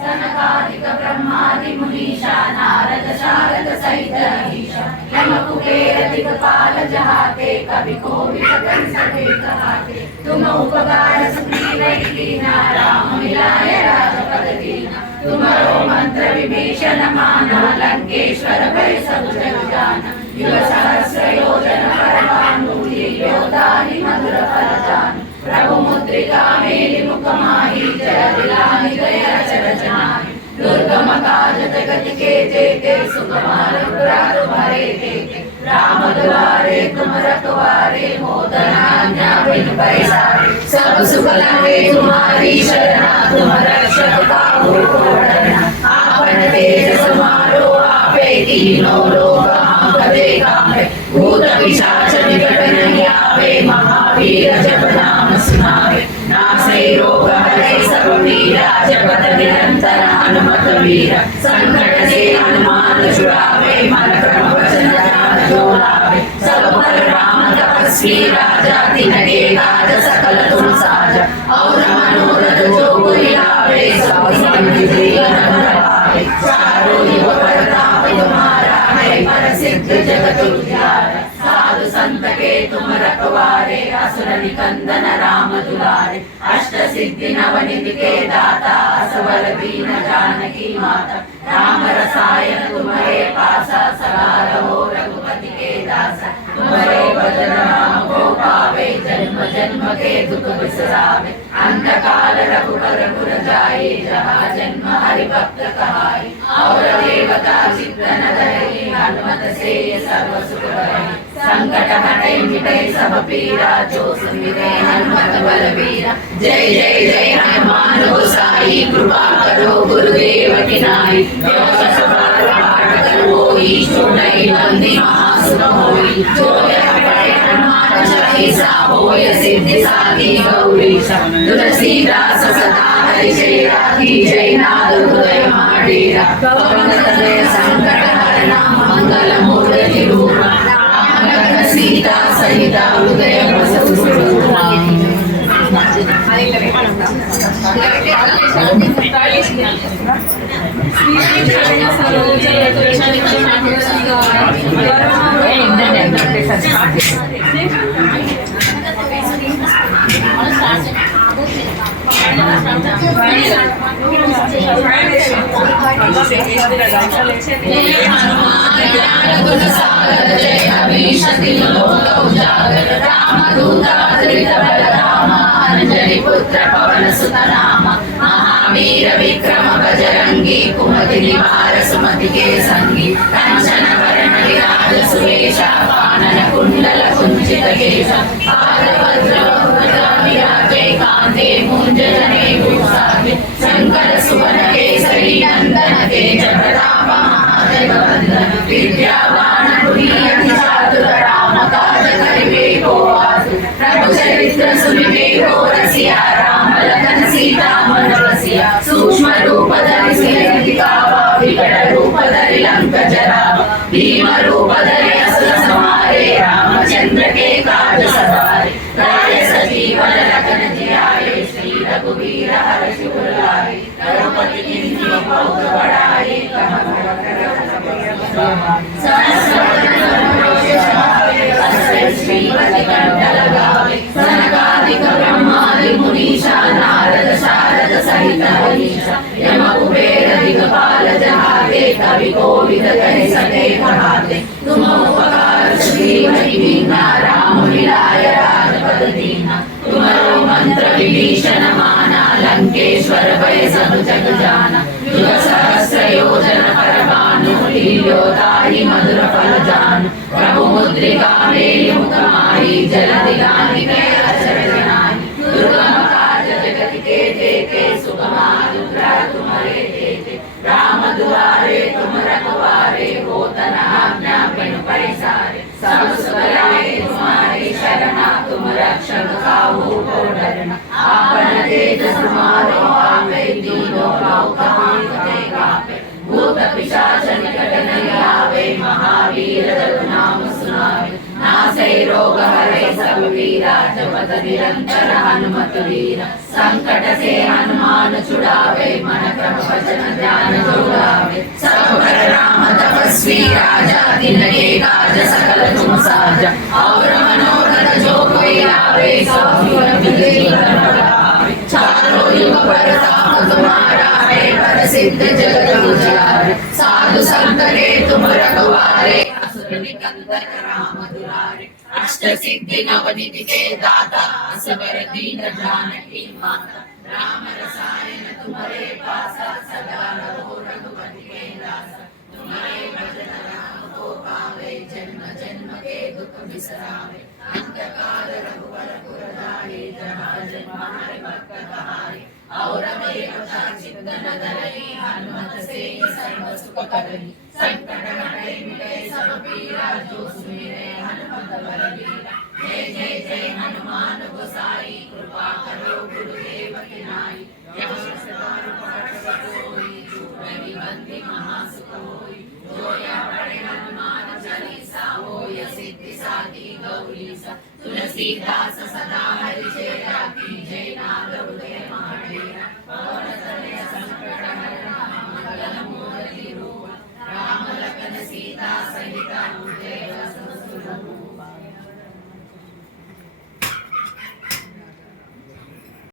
सनकादिक ब्रह्मादि मुनीषा नारद शारद सहित ईशा यम कुबेर दिक्पाल जहाते कवि कोविद कंसते कहाते तुम उपकार सुग्रीव कीना राम मिलाय राजपद दीना तुम्हारो मंत्र विभीषण माना लंकेश्वर भय सब जग जाना युग सहस्र योजन परमानुली योदाहि मधुर फल जान प्रभु मुद्रिका मेलि मुख माहि जय दिलानि दय अचर जनाहि दुर्गम काज जगत के जेते सुकुमार तुम्हारे देते राम दुआरे तुम रखवारे हो धन्य बिन पैसारे सब सुख लगे तुम्हारी शरणा तुम रक्षक काहू को डरना आपन तेज समारो आपे तीनों लोक हांकते कांपे भूत पिशाच निकट नहीं आवे महावीर जप नाम सुनावे नासे रोग हरे सब पीरा जपत निरंतर हनुमत वीरा संकट से हनुमान छुड़ावे मन क्रम वचन ध्यान जो लावे सब पर राम तपस्वी राजा तिनके काज सकल तुम साजा और मनोरथ जो कोई लावे सब सिद्धि पावे चारों युग प्रताप तुम्हारा है प्रसिद्ध जगत उजियारा साधु संत के तुम रखवारे असुर निकंदन राम दुलारे अष्ट सिद्धि नवनिधि के दाता असवर दीन जानकी माता राम रसायन तुम्हारे पासा सदा रहो रघुपति के दासा तुम्हारे भजन राम को पावे जन्म जन्म के दुख बिसरावे अंत काल रघुबर पुर जाए जहाँ जन्म हरि भक्त कहाई और देवता चित्तन धरे हनुमत से सर्व सुख करे संकट हटे मिटे सब पीरा जो सुमिरे हनुमत बलबीरा जय जय जय हनुमान गोसाई कृपा करो गुरुदेव की नाई जो सवार पाठ करोई जो नहीं बंदी महासुर होई जो यह पढ़े हनुमान चालीसा होय सिद्धि साधी गौरीशा तुलसीदास सदा हरि जय राधी जय नाद हृदय माडेरा पवन तनय संकट हरना मंगल मूर्ति रूप सीता सहिता हृदय पुत्र पवन सुत नाम महावीर विक्रम बजरंगी कुमति निवार सुमति के संगी कंचन वरण विराज सुरेशा कानन कुंडल कुंचित केश पादपद्म विराजे कांते मूंज जनेऊसागे शंकर सुवन केसरी नंदन तेज प्रताप महाजगवंदन विद्यावान गुणीयति चातुर राम काज करिबे को आतुर प्रभु चरित्र सुनिबे को रसिया राम लखन सीता मन बसिया सूक्ष्म रूप धरि सिर दिखावा विकट रूप धरि लंक जरावा भीम रूप धरि असुर संहारे रामचंद्र के काज सवारे लाए सजीवन लखन जियाए श्री रघुवीर हर्षि उर लाए रघुपति कीन्हि बहुत बड़ाई कहाँ सनकादिक ब्रह्मादि मुनीषा नारद शारद सहित ईशा यम कुबेर दिक्पाल जहाते कवि कोविद कहि सके कहाते तुम उपकार सुग्रीव कीना राम मिलाय राजपद दीना तुम्हारो मंत्र विभीषण माना लंकेश्वर भय सब जग जाना युग सहस्र योजन परमानु लील्योताहि मधुर फल जान प्रभु मुद्रिका मेलि मुख माहि जल दिलानि दय अचर जनाहि दुर्गम काज जगत के जेते सुगमा दुर्गा तुम्हारे देते राम दुआरे तुम रखवारे हो तन आज्ञा बिन पैसारे सब सुख लगे तुम्हारी शरणा तुम रक्षक काहू को डरना आपन तेज समारो आपे तीनों लोक हांकते कांपे भूत पिशाच निकट नहीं आवे महावीर जप नाम सुनावे नासे हरे रोग हरे सब पीरा जपत निरंतर हनुमत वीरा संकट से हनुमान छुड़ावे मन क्रम वचन ध्यान जोड़ावे सब पर राम तपस्वी राजा तिनके काज सकल तुम साजा और मनोरथ जो कोई आवे सब चारों युग प्रताप तुम्हारा है प्रसिद्ध जगत उजियारे साधु संत के तुम रखवारे असुर निकंदन राम दुलारे अष्ट सिद्धि नवनिधि के दाता असवर दीन जानकी माता राम रसायन तुम्हारे पासा सदा रहो रघुपति के दासा तुम्हारे भजन राम को पावे जन्म जन्म के दुख बिसरावे अंत काल रघुवर पुर जाए जहाँ जन्मारे भक्त कहारे और देवता चित्तन धरई हनुमत से सर्व सुख करई संकट हटई मिटे सब पीरा जो सुमिरे हनुमत बल बीरा जय जय जय हनुमान गोसाई कृपा करो गुरुदेव की नाई जब सदार पाठ सकोई चूड़नी बंदी महासुख होई जो या पढ़े हनुमान चालीसा होय सिद्धि साधी गौरीसा तुलसीदास सदा हरि चेरा की जय नाद उदय